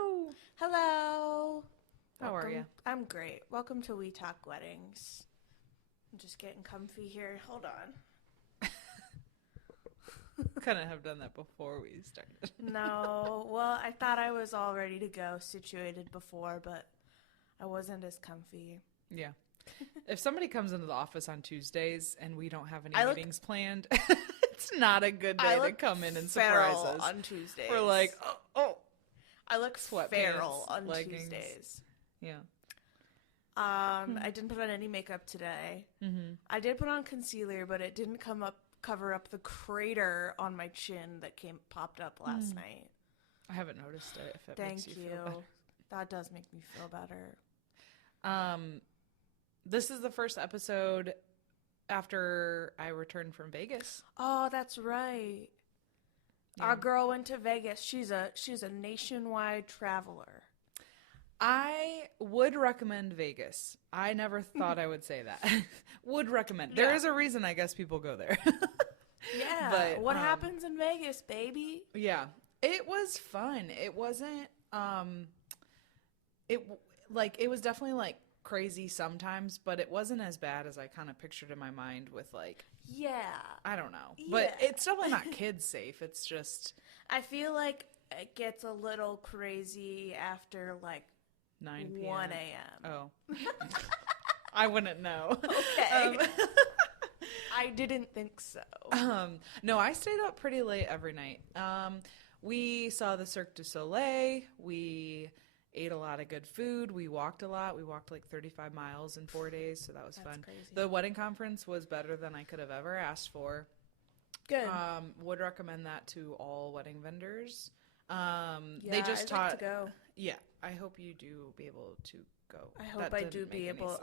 Hello. Hello. How are you? I'm great. Welcome to We Talk Weddings. I'm just getting comfy here. Hold on. Couldn't have done that before we started. No. Well, I thought I was all ready to go, situated before, but I wasn't as comfy. Yeah. If somebody comes into the office on Tuesdays and we don't have any meetings planned, it's not a good day to come in and surprise us. On Tuesdays. We're like, oh. I look Sweatpants, feral on leggings. Tuesdays. Yeah. I didn't put on any makeup today. Mm-hmm. I did put on concealer, but it didn't cover up the crater on my chin that popped up last night. I haven't noticed it. If it Thank makes you you. feel better. That does make me feel better. This is the first episode after I returned from Vegas. Oh, that's right. Yeah. Our girl went to Vegas. She's a nationwide traveler. I would recommend Vegas. I never thought I would say that. Would recommend. Yeah. There is a reason I guess people go there. Yeah. But, what happens in Vegas, baby? Yeah. It was fun. It wasn't it was definitely like crazy sometimes, but it wasn't as bad as I kind of pictured in my mind with like, yeah, I don't know. But it's definitely not kids safe. It's just I feel like it gets a little crazy after like 9 p.m. 1 a.m. Oh. I wouldn't know. Okay. I didn't think so. No, I stayed up pretty late every night. We saw the Cirque du Soleil. We ate a lot of good food. We walked a lot. We walked like 35 miles in 4 days, so that was fun. Crazy. The wedding conference was better than I could have ever asked for. Good. Would recommend that to all wedding vendors. Yeah, they just I'd taught like to go. Yeah, I hope you do be able to go. I hope I do be able.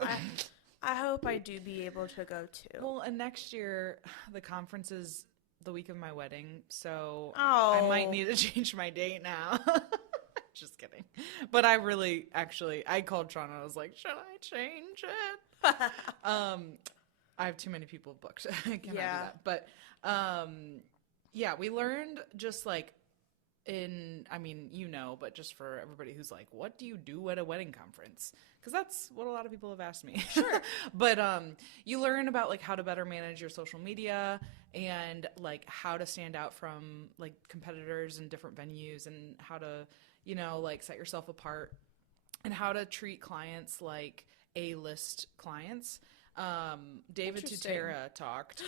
I hope I do be able to go too. Well, and next year the conference is the week of my wedding, so Oh. I might need to change my date now. Just kidding. But I really, actually, I called Sean and I was like, should I change it? I have too many people booked. I cannot do that. But, yeah, we learned just like but just for everybody who's like, what do you do at a wedding conference? Because that's what a lot of people have asked me. Sure. But you learn about like how to better manage your social media and like how to stand out from like competitors in different venues and how to, like set yourself apart and how to treat clients like A-list clients. David Tutera talked.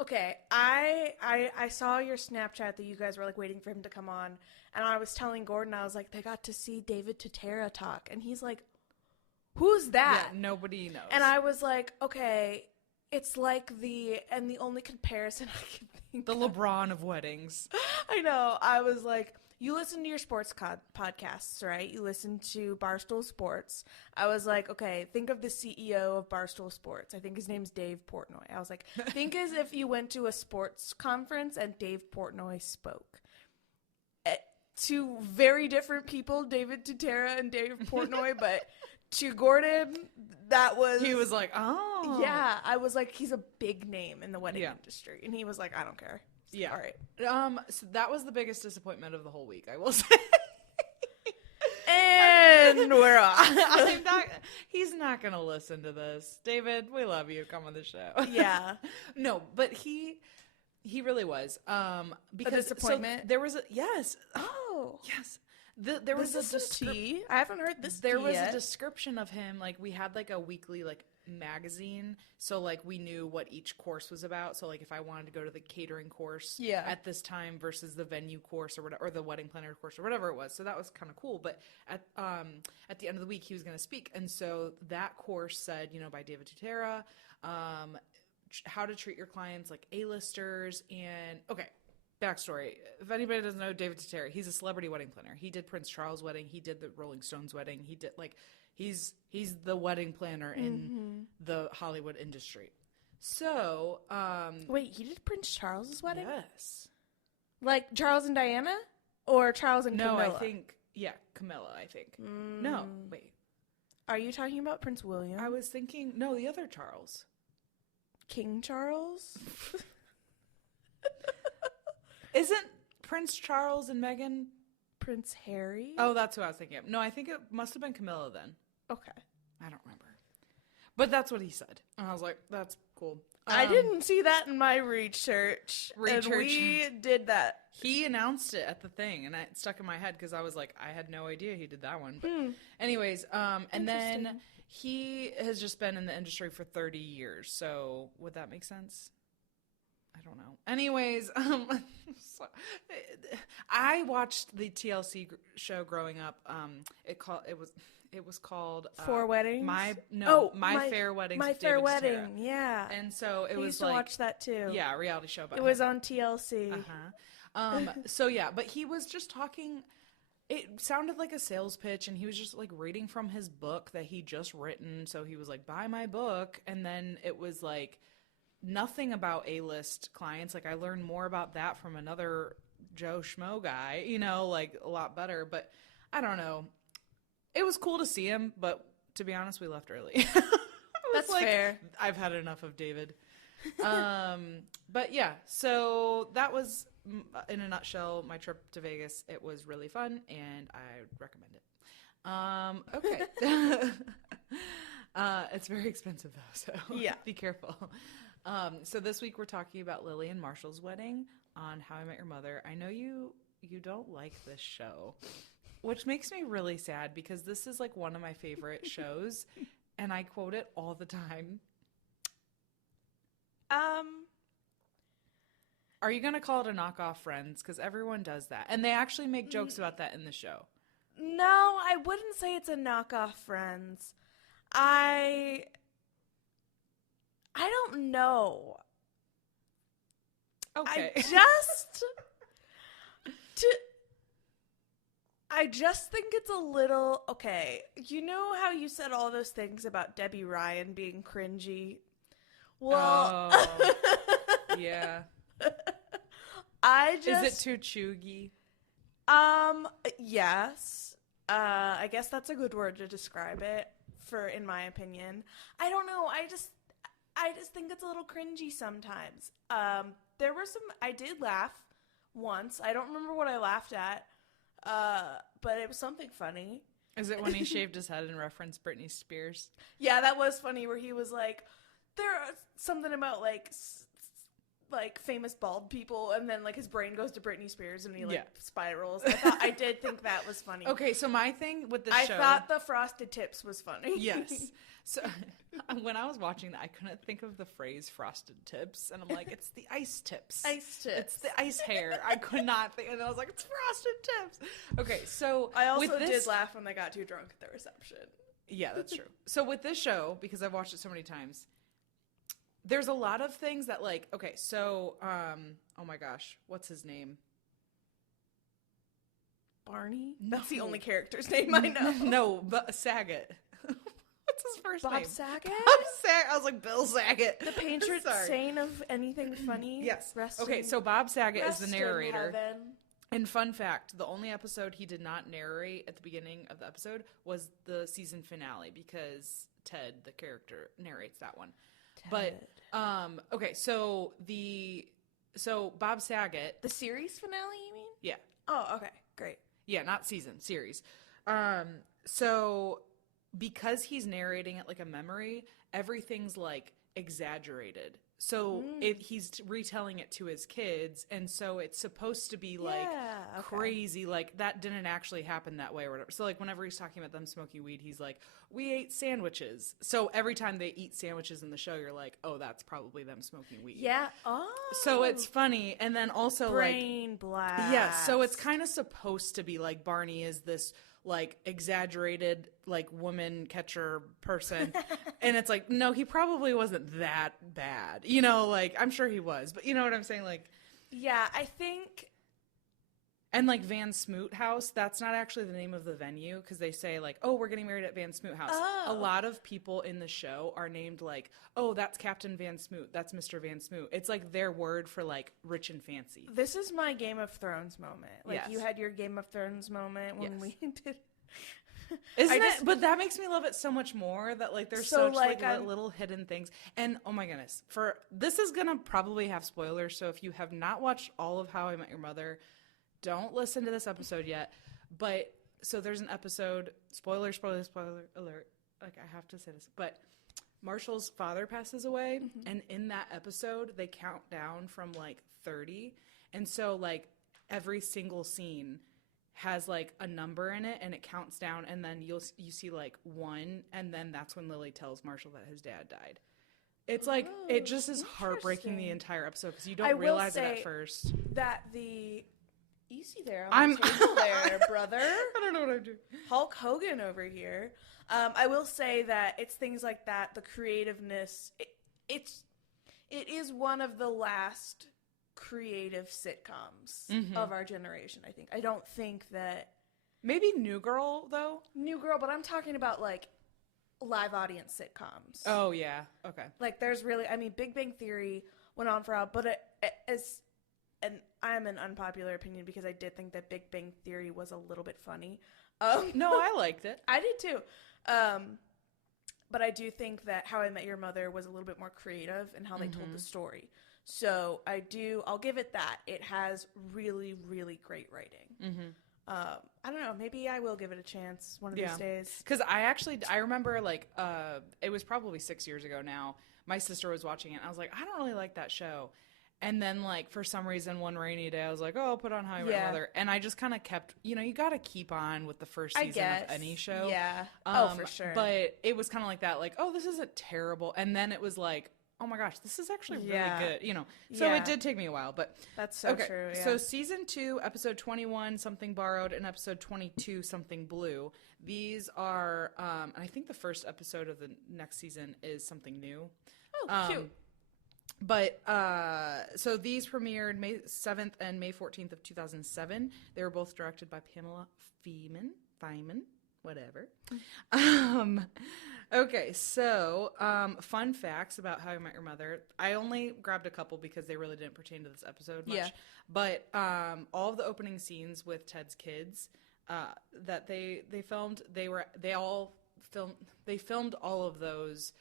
Okay, I saw your Snapchat that you guys were like waiting for him to come on, and I was telling Gordon, I was like, they got to see David Tutera talk, and he's like, who's that? Yeah, nobody knows. And I was like, okay, it's like the only comparison I can think the of. LeBron of weddings. I know. I was like, you listen to your sports podcasts, right? You listen to Barstool Sports. I was like, okay, think of the CEO of Barstool Sports. I think his name's Dave Portnoy. I was like, think as if you went to a sports conference and Dave Portnoy spoke. Two very different people, David Tutera and Dave Portnoy, but to Gordon, he was like, oh. Yeah, I was like, he's a big name in the wedding industry. And he was like, I don't care. Yeah. All right. So that was the biggest disappointment of the whole week, I will say. And we're off. He's not going to listen to this. David, we love you. Come on the show. Yeah. No, but he really was. Because a disappointment? So there was yes. Oh. Yes. There was a tea. I haven't heard this. There was yet. a description of him. Like we had like a weekly like magazine, so like we knew what each course was about. So like if I wanted to go to the catering course at this time versus the venue course or whatever, or the wedding planner course or whatever it was. So that was kind of cool. But at the end of the week he was going to speak, and so that course said, by David Tutera, how to treat your clients like A-listers. And okay, backstory. If anybody doesn't know David Tutera, he's a celebrity wedding planner. He did Prince Charles' wedding. He did the Rolling Stones wedding. He did like he's the wedding planner in the Hollywood industry. So, wait, he did Prince Charles' wedding? Yes. Like Charles and Diana, or Charles and Camilla? No, I think Camilla. I think. No, wait. Are you talking about Prince William? I was thinking the other Charles. King Charles. Isn't Prince Charles and Meghan Prince Harry? Oh, that's who I was thinking of. No, I think it must have been Camilla then. Okay. I don't remember. But that's what he said. And I was like, that's cool. I didn't see that in my research. And we did that. He announced it at the thing, and it stuck in my head because I was like, I had no idea he did that one. But anyways, and then he has just been in the industry for 30 years. So would that make sense? I don't know. Anyways, I watched the TLC show growing up. It was called Four Weddings. My Fair Weddings. My Fair Wedding. Yeah. And so it was used to watch that too. Yeah, a reality show about it was on TLC. So yeah, but he was just talking. It sounded like a sales pitch, and he was just like reading from his book that he just written. So he was like, "Buy my book," and then it was like nothing about A-list clients. Like I learned more about that from another Joe Schmo guy, like a lot better. But I don't know. It was cool to see him, but to be honest, we left early. That's fair. I've had enough of David. But yeah, so that was, in a nutshell, my trip to Vegas. It was really fun, and I recommend it. Okay. It's very expensive, though, so yeah, be careful. So this week we're talking about Lily and Marshall's wedding on How I Met Your Mother. I know you don't like this show, which makes me really sad because this is like one of my favorite shows, and I quote it all the time. Are you going to call it a knockoff Friends? Because everyone does that. And they actually make jokes about that in the show. No, I wouldn't say it's a knockoff Friends. I don't know. Okay. I just think it's a little, okay, you know how you said all those things about Debbie Ryan being cringy? Well, yeah. Is it too chuggy? Yes. I guess that's a good word to describe it, in my opinion. I don't know. I just think it's a little cringy sometimes. I did laugh once. I don't remember what I laughed at. But it was something funny. Is it when he shaved his head and referenced Britney Spears? Yeah, that was funny where he was like, something about like famous bald people, and then like his brain goes to Britney Spears and he spirals. I did think that was funny. Okay, so my thing with this show, I thought the frosted tips was funny. Yes. So when I was watching that, I couldn't think of the phrase frosted tips, and I'm like, it's the ice tips. Ice tips. It's the ice hair. I could not think, and I was like, it's frosted tips. Okay, so I also did laugh when they got too drunk at the reception. Yeah, that's true. So with this show, because I've watched it so many times, there's a lot of things that like, okay, so, oh my gosh, what's his name? Barney? That's the only character's name I know. No, but Saget. What's his first name? Bob Saget? Bob Saget. I was like, Bill Saget. The patron saint of anything funny? Yes. Okay, so Bob Saget is the narrator. Heaven. And fun fact, the only episode he did not narrate at the beginning of the episode was the season finale because Ted, the character, narrates that one. Ted. But, okay, so Bob Saget. The series finale, you mean? Yeah. Oh, okay, great. Yeah, not season, series. So because he's narrating it like a memory, everything's like exaggerated. So he's retelling it to his kids, and so it's supposed to be like crazy, like that didn't actually happen that way or whatever. So like whenever he's talking about them smoking weed, he's like, we ate sandwiches. So every time they eat sandwiches in the show, you're like, oh, that's probably them smoking weed. Yeah. Oh. So it's funny. And then also brain blast. Yeah. So it's kind of supposed to be like Barney is this like exaggerated like woman catcher person, and it's like, no, he probably wasn't that bad, like I'm sure he was, but you know what I'm saying, like, yeah, I think. And like Van Smoot House, that's not actually the name of the venue, because they say like, oh, we're getting married at Van Smoot House. A lot of people in the show are named like, oh, that's Captain Van Smoot, that's Mr. Van Smoot. It's like their word for like rich and fancy. This is my Game of Thrones moment. Like you had your Game of Thrones moment when we did. Isn't it? But that makes me love it so much more, that like there's such like little hidden things. And oh my goodness, this is gonna probably have spoilers, so if you have not watched all of How I Met Your Mother, don't listen to this episode yet. But so there's an episode, spoiler alert. Like, I have to say this, but Marshall's father passes away, and in that episode, they count down from like 30. And so like every single scene has like a number in it, and it counts down, and then you see like 1, and then that's when Lily tells Marshall that his dad died. It's like, it just is heartbreaking the entire episode because you don't realize it at first. That the easy there on the table there, brother. I don't know what I'm doing. Hulk Hogan over here. I will say that it's things like that, the creativeness. It is one of the last creative sitcoms of our generation, I think. I don't think that... Maybe New Girl, though? New Girl, but I'm talking about, like, live audience sitcoms. Oh, yeah. Okay. Like, there's really... I mean, Big Bang Theory went on for a while, but and I'm an unpopular opinion because I did think that Big Bang Theory was a little bit funny. No, I liked it. I did too. But I do think that How I Met Your Mother was a little bit more creative in how they told the story. So I'll give it that. It has really, really great writing. I don't know. Maybe I will give it a chance one of these days. Because I remember like, it was probably 6 years ago now. My sister was watching it and I was like, I don't really like that show. And then, like, for some reason, one rainy day, I was like, oh, I'll put on How I Met Your Mother. And I just kind of kept, you got to keep on with the first season of any show. Yeah. For sure. But it was kind of like that, like, oh, this isn't terrible. And then it was like, oh my gosh, this is actually really good, So it did take me a while, but. That's so true, yeah. So season 2, episode 21, Something Borrowed, and episode 22, Something Blue. These are, and I think the first episode of the next season is Something New. Oh, cute. But, so these premiered May 7th and May 14th of 2007. They were both directed by Pamela Feynman, whatever. Okay, so, fun facts about How I Met Your Mother. I only grabbed a couple because they really didn't pertain to this episode much. Yeah. But, all of the opening scenes with Ted's kids, that they filmed, they filmed all of those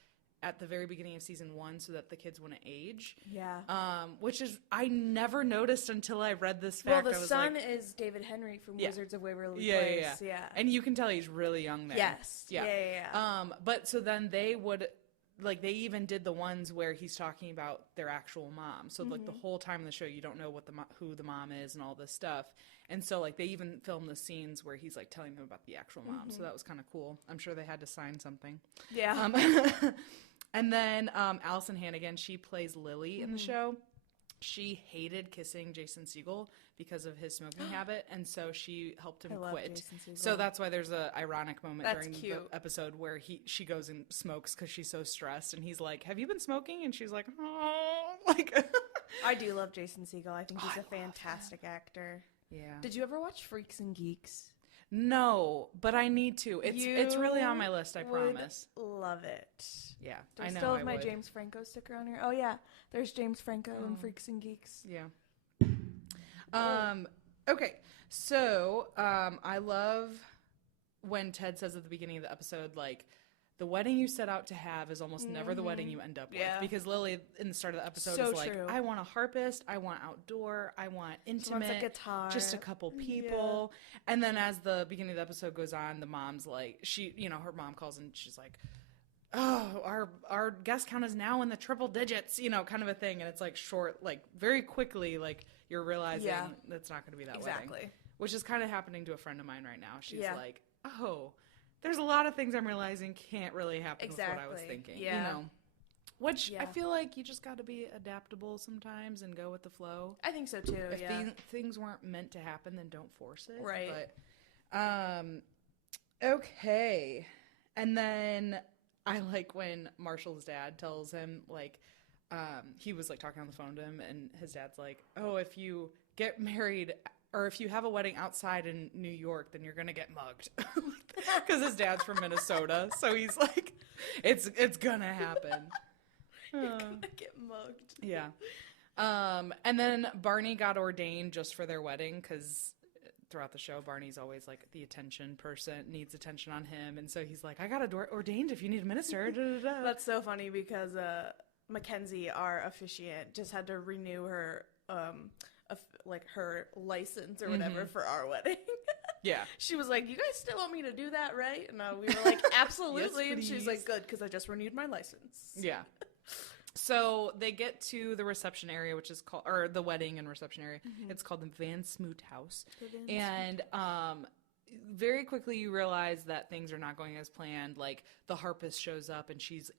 at the very beginning of season 1 so that the kids wouldn't age. Yeah. Which is, I never noticed until I read this fact. Well, the son is David Henry from Wizards of Waverly Place. Yeah. And you can tell he's really young there. Yes. Yeah. But so then they would, like, they even did the ones where he's talking about their actual mom. So, like, the whole time in the show, you don't know who the mom is and all this stuff. And so, like, they even filmed the scenes where he's, like, telling them about the actual mom. So that was kind of cool. I'm sure they had to sign something. Yeah. And then Allison Hannigan, she plays Lily in the show. She hated kissing Jason Segel because of his smoking habit, and so she helped him quit. So that's why there's a ironic moment during the episode where she goes and smokes because she's so stressed, and he's like, "Have you been smoking?" And she's like, "Oh." Like, I do love Jason Segel. I think he's a fantastic actor. Yeah. Did you ever watch Freaks and Geeks? No, but I need to. It's really on my list, I promise. Love it. Yeah, I know. Still have my James Franco sticker on here. Oh yeah, there's James Franco in Freaks and Geeks. Yeah. Okay, so I love when Ted says at the beginning of the episode, like, the wedding you set out to have is almost never the wedding you end up with. Because Lily, in the start of the episode, is like, I want a harpist, I want outdoor, I want intimate, she wants a guitar, just a couple people. Yeah. And then as the beginning of the episode goes on, the mom's like, her mom calls and she's like, oh, our guest count is now in the triple digits, kind of a thing. And it's like short, like very quickly, like you're realizing that's not going to be that wedding. Which is kind of happening to a friend of mine right now. She's like, oh, there's a lot of things I'm realizing can't really happen with what I was thinking. Yeah. Which I feel like you just got to be adaptable sometimes and go with the flow. I think so too. If things weren't meant to happen, then don't force it. Right. But, okay. And then I like when Marshall's dad tells him, like, he was like talking on the phone to him, and his dad's like, oh, if you get married or if you have a wedding outside in New York, then you're going to get mugged. Because his dad's from Minnesota. So he's like, it's going to happen. You're going to get mugged. Yeah. And then Barney got ordained just for their wedding because throughout the show, Barney's always like the attention person, needs attention on him. And so he's like, I got ordained if you need a minister. Da, da, da. That's so funny because Mackenzie, our officiant, just had to renew her her license or whatever for our wedding. Yeah. She was like, you guys still want me to do that, right? And we were like, absolutely. Yes, and she was like, good, because I just renewed my license. Yeah. So they get to the reception area, which is called, or the wedding and reception area. Mm-hmm. It's called the Van Smoot House. And very quickly you realize that things are not going as planned. Like, the harpist shows up and she's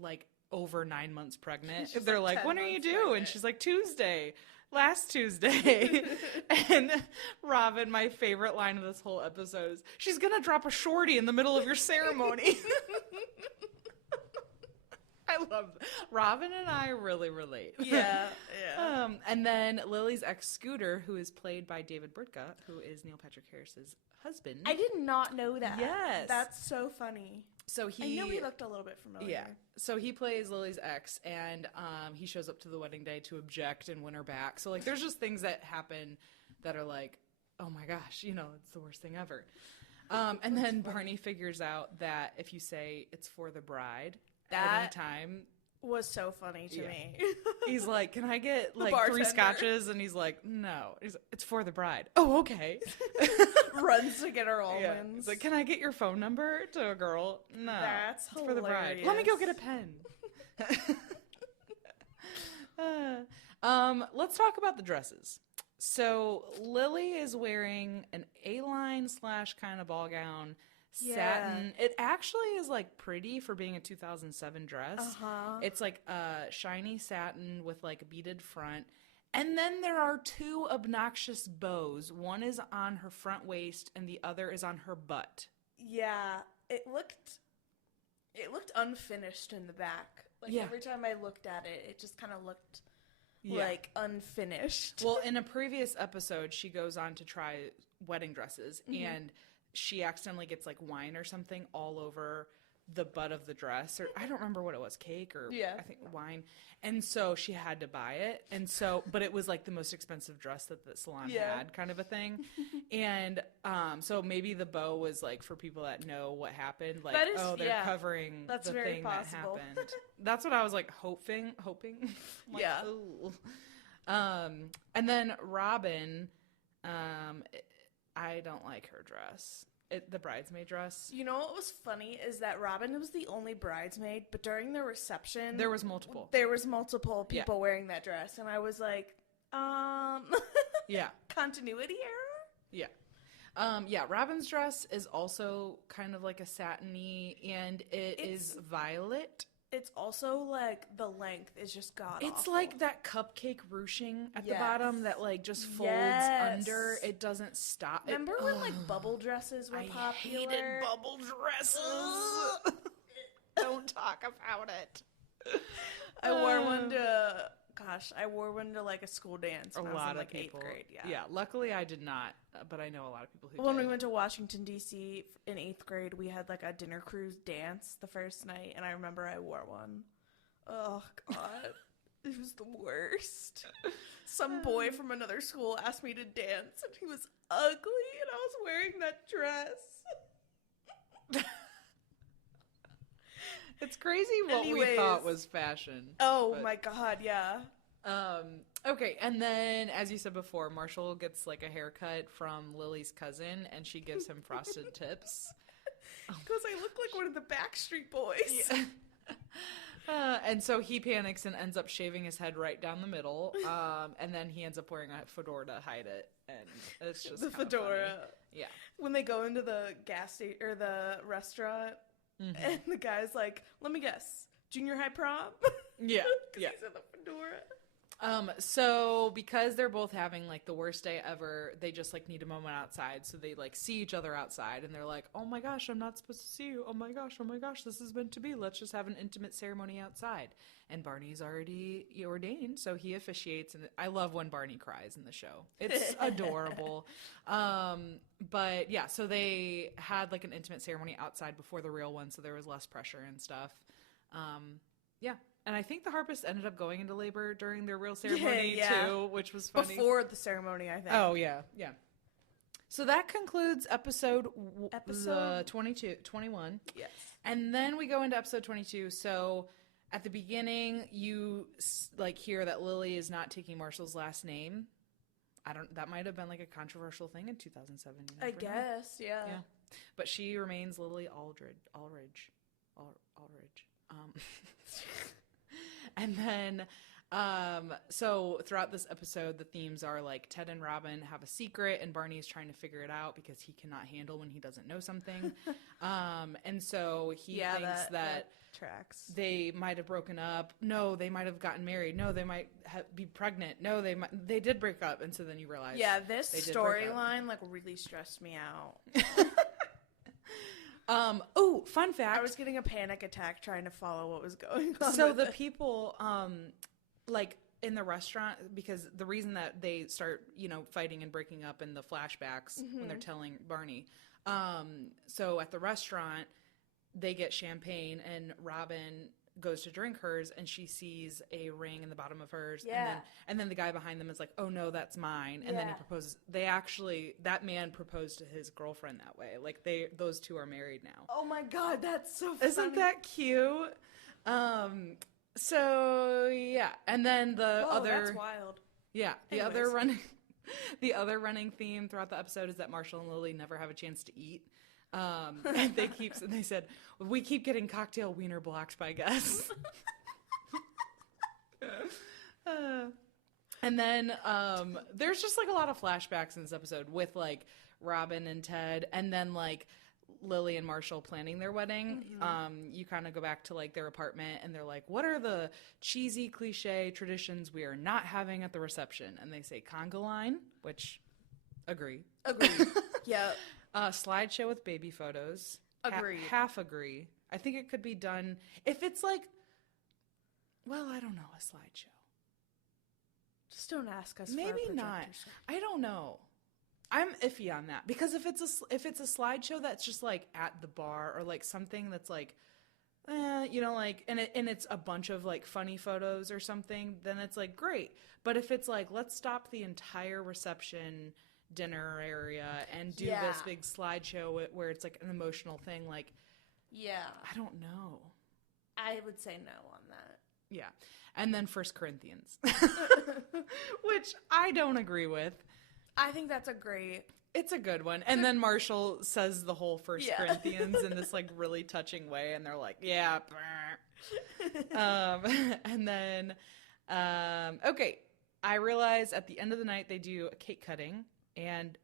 like over 9 months pregnant. They're like, when are you due? Pregnant. And she's like, Tuesday. Last Tuesday. And Robin, my favorite line of this whole episode is, she's gonna drop a shorty in the middle of your ceremony. I love that. Robin and I really relate. Yeah. And then Lily's ex Scooter, who is played by David Burtka, who is Neil Patrick Harris's husband. I did not know that. Yes. That's so funny. So I know he looked a little bit familiar. Yeah. So he plays Lily's ex, and he shows up to the wedding day to object and win her back. So, like, there's just things that happen that are like, oh my gosh, you know, it's the worst thing ever. And then Barney figures out that if you say it's for the bride at any time, was so funny to me. He's like, can I get like 3 scotches? And he's like, no. He's like, it's for the bride. Oh, okay. Runs to get her almonds. Yeah. He's like, can I get your phone number to a girl? No. That's hilarious. For the bride. Let me go get a pen. Let's talk about the dresses. So Lily is wearing an A-line / kind of ball gown. Satin. It actually is like pretty for being a 2007 dress. It's like shiny satin with like a beaded front, and then there are 2 obnoxious bows. One is on her front waist and the other is on her butt. Yeah, it looked unfinished in the back. Like every time I looked at it, it just kind of looked like unfinished. Well, in a previous episode, she goes on to try wedding dresses, and she accidentally gets like wine or something all over the butt of the dress, or I don't remember what it was, cake or I think wine. And so she had to buy it. And so, but it was like the most expensive dress that the salon had, kind of a thing. And so maybe the bow was like for people that know what happened, like, they're covering the thing that happened. That's what I was like hoping. Like, ooh. And then Robin, I don't like her dress. The bridesmaid dress. You know what was funny is that Robin was the only bridesmaid, but during the reception... There was multiple. There was multiple people wearing that dress, and I was like, Yeah. Continuity error? Yeah. Robin's dress is also kind of like a satiny, and it's violet. It's also like the length is just god-awful. It's like that cupcake ruching at the bottom that like just folds under. It doesn't stop. Remember when like bubble dresses were popular? I hated bubble dresses. Don't talk about it. I wore one to like a school dance when I was in like people. 8th grade. Yeah. Luckily I did not, but I know a lot of people who did. When we went to Washington, D.C. in 8th grade, we had like a dinner cruise dance the first night, and I remember I wore one. Oh, God. It was the worst. Some boy from another school asked me to dance, and he was ugly, and I was wearing that dress. It's crazy what we thought was fashion. Oh my God, yeah. Okay, and then, as you said before, Marshall gets like a haircut from Lily's cousin, and she gives him frosted tips. Because I look like one of the Backstreet Boys. Yeah. And so he panics and ends up shaving his head right down the middle, and then he ends up wearing a fedora to hide it, and it's just the fedora. Funny. Yeah. When they go into the gas station or the restaurant, and the guy's like, "Let me guess, junior high prom." Yeah. He's in the fedora. So because they're both having like the worst day ever, they just like need a moment outside. So they like see each other outside, and they're like, "Oh my gosh, I'm not supposed to see you. Oh my gosh, this is meant to be. Let's just have an intimate ceremony outside." And Barney's already ordained, so he officiates. And I love when Barney cries in the show. It's adorable. But yeah, so they had like an intimate ceremony outside before the real one, so there was less pressure and stuff. Yeah. And I think the harpist ended up going into labor during their real ceremony too, which was funny. Before the ceremony, I think. Oh, yeah. Yeah. So that concludes episode 21. Yes. And then we go into episode 22. So at the beginning, you like hear that Lily is not taking Marshall's last name. that might have been like a controversial thing in 2007. I guess, yeah. But she remains Lily Aldridge. And then, so throughout this episode, the themes are like Ted and Robin have a secret and Barney is trying to figure it out because he cannot handle when he doesn't know something. And so he thinks that tracks. They might have broken up. No, they might have gotten married. No, they might be pregnant. No, they did break up. And so then you realize. Yeah, this storyline like really stressed me out. Oh, fun fact. I was getting a panic attack trying to follow what was going on. So the people, like in the restaurant, because the reason that they start, fighting and breaking up in the flashbacks when they're telling Barney. So at the restaurant, they get champagne and Robin goes to drink hers and she sees a ring in the bottom of hers. Yeah. And then the guy behind them is like, oh no, that's mine. And then he proposes. That man proposed to his girlfriend that way. Like those two are married now. Oh my God, that's so funny. Isn't that cute? So yeah. And then that's wild. Yeah. The other running theme throughout the episode is that Marshall and Lily never have a chance to eat. And they said, we keep getting cocktail wiener blocked by guests. And then there's just like a lot of flashbacks in this episode with like Robin and Ted, and then like Lily and Marshall planning their wedding. You kind of go back to like their apartment and they're like, what are the cheesy cliche traditions we are not having at the reception? And they say conga line, which agree. Yeah. Slideshow with baby photos. Agreed. Half agree. I think it could be done if it's like, well, I don't know, a slideshow. Just don't ask us. Maybe for a not. I don't know. I'm iffy on that because if it's a slideshow that's just like at the bar or like something that's like, like and it's a bunch of like funny photos or something, then it's like great. But if it's like let's stop the entire reception dinner area and do this big slideshow where it's like an emotional thing, like I don't know. I would say no on that. Yeah. And then 1 Corinthians, which I don't agree with. I think that's it's a good one. And then Marshall says the whole 1 Corinthians in this like really touching way and they're like, yeah. And then okay, I realize at the end of the night they do a cake cutting and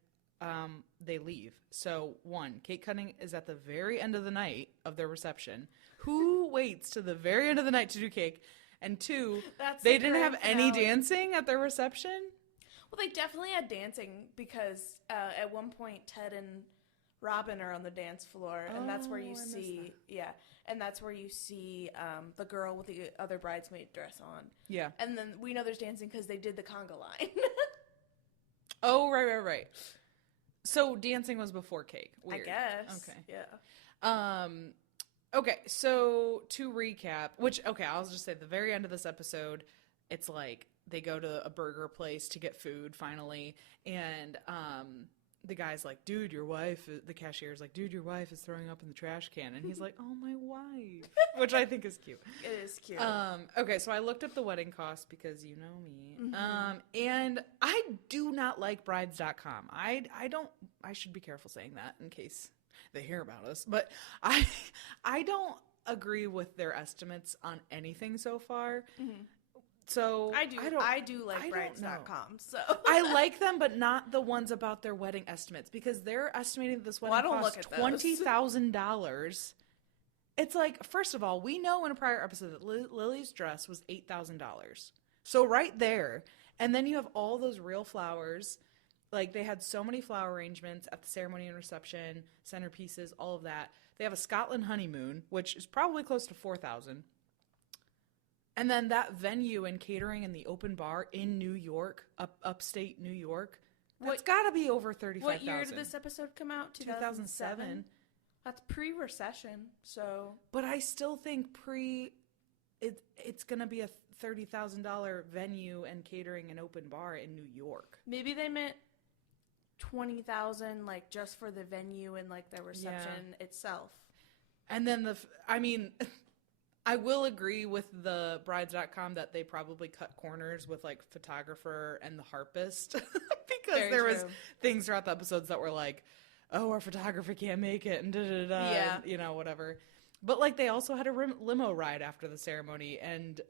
they leave. So 1, cake cutting is at the very end of the night of their reception. Who waits to the very end of the night to do cake? And 2, they didn't have any dancing at their reception? Well, they definitely had dancing because at one point Ted and Robin are on the dance floor, and that's where you see and that's where you see the girl with the other bridesmaid dress on. Yeah. And then we know there's dancing because they did the conga line. Oh, right. So dancing was before cake. Weird. I guess. Okay. Yeah. Okay, so to recap, I'll just say at the very end of this episode, it's like they go to a burger place to get food finally, and the guy's like, dude, the cashier's like, dude, your wife is throwing up in the trash can, and he's like, oh, my wife, which I think is cute. It is cute. Okay, so I looked up the wedding cost because you know me, and I do not like brides.com. I should be careful saying that in case they hear about us, but I don't agree with their estimates on anything so far. So I do like brides.com. So I like them, but not the ones about their wedding estimates because they're estimating that this wedding cost $20,000. It's like, first of all, we know in a prior episode that Lily's dress was $8,000. So right there, and then you have all those real flowers. Like, they had so many flower arrangements at the ceremony and reception, centerpieces, all of that. They have a Scotland honeymoon, which is probably close to $4,000. And then that venue and catering and the open bar in New York, upstate New York, that's got to be over $35,000. What year did this episode come out? 2007. That's pre-recession, so. But I still think it's going to be a $30,000 venue and catering and open bar in New York. Maybe they meant $20,000 like just for the venue and like the reception itself. And then I will agree with the brides.com that they probably cut corners with like photographer and the harpist because there was things throughout the episodes that were like, oh, our photographer can't make it and and, you know, whatever. But like they also had a limo ride after the ceremony and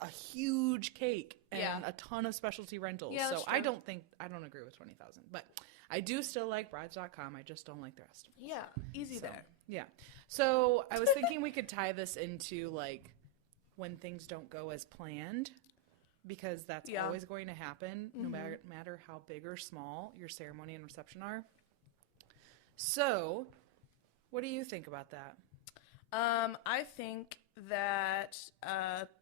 a huge cake and a ton of specialty rentals. Yeah, so I don't agree with 20,000, but I do still like brides.com. I just don't like the rest of it. Yeah, easy there. Yeah. So I was thinking we could tie this into like when things don't go as planned, because that's always going to happen no matter how big or small your ceremony and reception are. So what do you think about that? I think that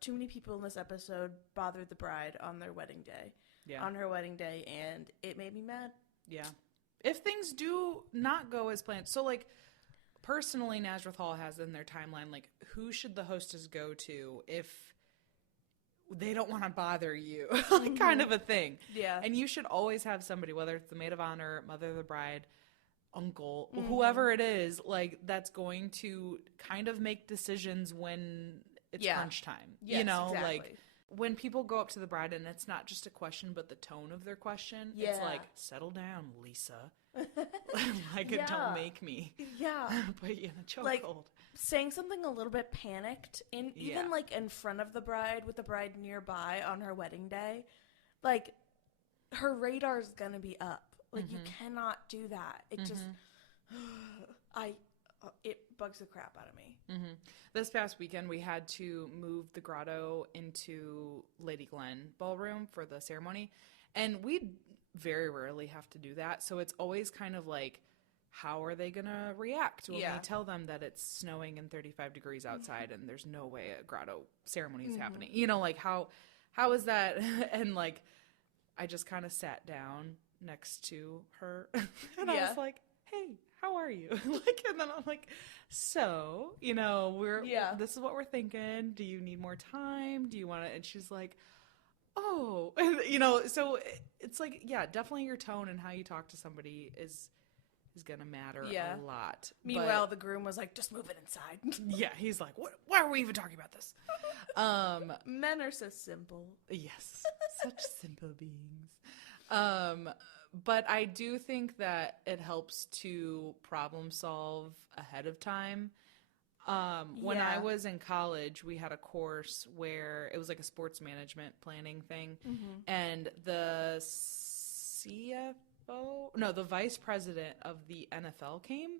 too many people in this episode bothered the bride on their wedding day. Yeah. On her wedding day, and it made me mad. Yeah. If things do not go as planned. So, like, personally, Nazareth Hall has in their timeline, like, who should the hostess go to if they don't want to bother you? Like, kind of a thing. Yeah. And you should always have somebody, whether it's the maid of honor, mother of the bride, uncle, whoever it is, like, that's going to kind of make decisions when it's crunch time. Yes, you know, exactly. Like, when people go up to the bride and it's not just a question, but the tone of their question, it's like, settle down, Lisa. Like, don't make me. Yeah. Put you in a chokehold. Like, saying something a little bit panicked, even like in front of the bride with the bride nearby on her wedding day, like, her radar's gonna be up. Like, you cannot do that. It just, it bugs the crap out of me. This past weekend, we had to move the grotto into Lady Glen Ballroom for the ceremony, and we very rarely have to do that. So it's always kind of like, how are they going to react when we tell them that it's snowing and 35 degrees outside and there's no way a grotto ceremony is happening? You know, like, how is that? And, like, I just kind of sat down next to her and I was like, hey, how are you? Like, and then I'm like, so, you know, this is what we're thinking. Do you need more time? Do you want to? And she's like, oh, and, you know, so it's like, definitely your tone and how you talk to somebody is going to matter a lot. Meanwhile, the groom was like, just move it inside. He's like, what? Why are we even talking about this? Men are so simple. Yes, such simple beings. But I do think that it helps to problem solve ahead of time. When I was in college, we had a course where it was like a sports management planning thing. And the the vice president of the NFL came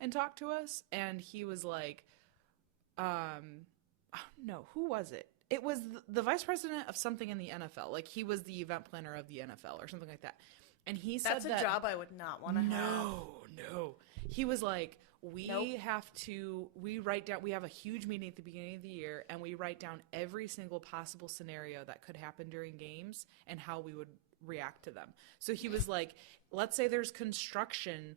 and talked to us. And he was like, no, who was it? It was the vice president of something in the NFL. Like, he was the event planner of the NFL or something like that. And he said that's a job I would not want to have. No. He was like, we write down, we have a huge meeting at the beginning of the year, and we write down every single possible scenario that could happen during games and how we would react to them. So he was like, let's say there's construction.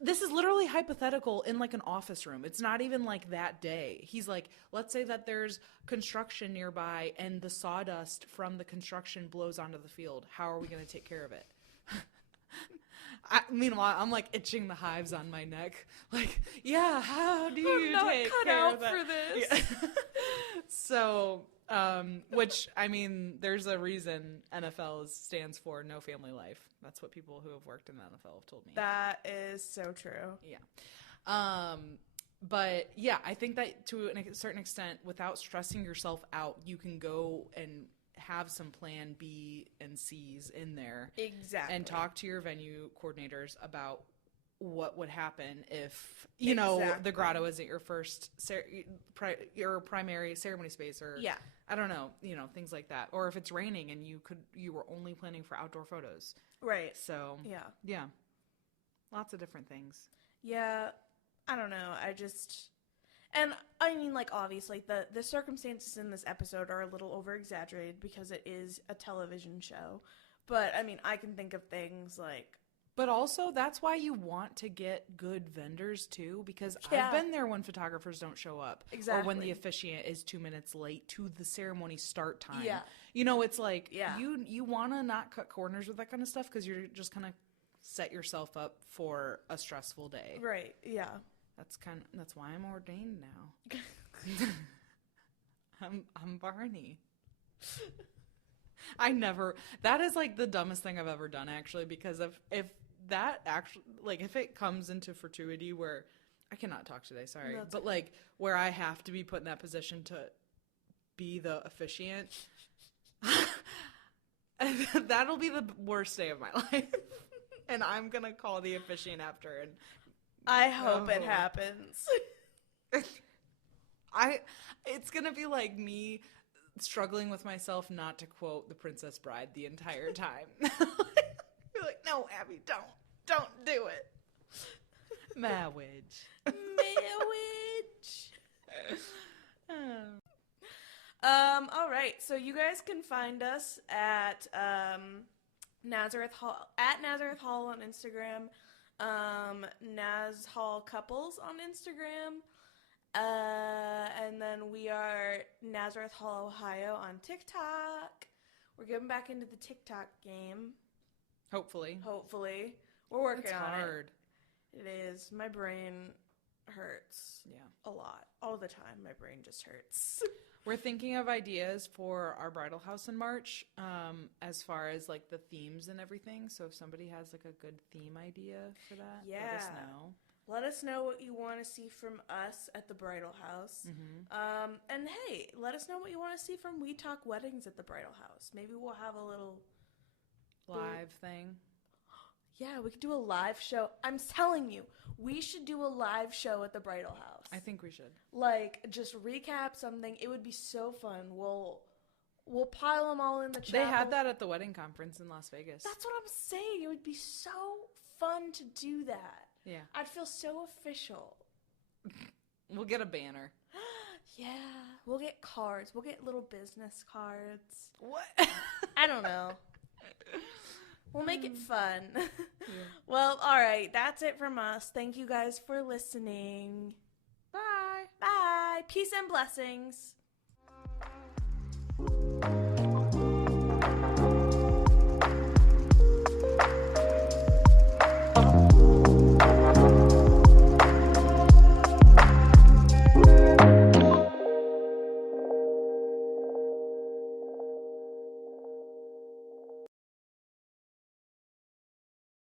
This is literally hypothetical in like an office room. It's not even like that day. He's like, let's say that there's construction nearby and the sawdust from the construction blows onto the field. How are we going to take care of it? Meanwhile, I'm like itching the hives on my neck. Like, how do you take care of that? I'm not cut out for this. Yeah. So, which, I mean, there's a reason NFL stands for no family life. That's what people who have worked in the NFL have told me. That is so true. Yeah. But yeah, I think that to a certain extent, without stressing yourself out, you can go and have some plan B and C's in there. Exactly. And talk to your venue coordinators about what would happen if, you know, the grotto isn't your first, your primary ceremony space, or I don't know, you know, things like that. Or if it's raining and you were only planning for outdoor photos. Right. So, yeah. Lots of different things. Yeah. I don't know. And I mean, like, obviously the circumstances in this episode are a little over-exaggerated because it is a television show. But, I mean, I can think of things like... But also, that's why you want to get good vendors, too, because I've been there when photographers don't show up. Exactly. Or when the officiant is 2 minutes late to the ceremony start time. Yeah. You know, it's like, you want to not cut corners with that kind of stuff because you're just going to set yourself up for a stressful day. Right, yeah. That's why I'm ordained now. I'm Barney. That is like the dumbest thing I've ever done, actually, because if that actually, like, if it comes into fortuity where I cannot talk today, sorry, but like where I have to be put in that position to be the officiant, that'll be the worst day of my life. And I'm gonna call the officiant after, and I hope it happens. It's gonna be like me struggling with myself not to quote The Princess Bride the entire time. You're like, no, Abby, don't do it. Marriage. All right, so you guys can find us at Nazareth Hall on Instagram, Naz Hall Couples on Instagram, and then we are Nazareth Hall, Ohio on TikTok. We're getting back into the TikTok game. Hopefully. We're working on it. It's hard. It is. My brain hurts. Yeah. A lot. All the time. My brain just hurts. We're thinking of ideas for our bridal house in March, as far as like the themes and everything. So if somebody has like a good theme idea for that, let us know. Let us know what you want to see from us at the bridal house. Mm-hmm. And hey, let us know what you want to see from We Talk Weddings at the bridal house. Maybe we'll have a little live thing. Yeah, we could do a live show. I'm telling you, we should do a live show at the bridal house. I think we should. Like, just recap something. It would be so fun. We'll pile them all in the chapel. They had that at the wedding conference in Las Vegas. That's what I'm saying. It would be so fun to do that. Yeah. I'd feel so official. We'll get a banner. Yeah. We'll get cards. We'll get little business cards. What? I don't know. We'll make it fun. Yeah. Well, all right. That's it from us. Thank you guys for listening. Bye. Bye. Peace and blessings.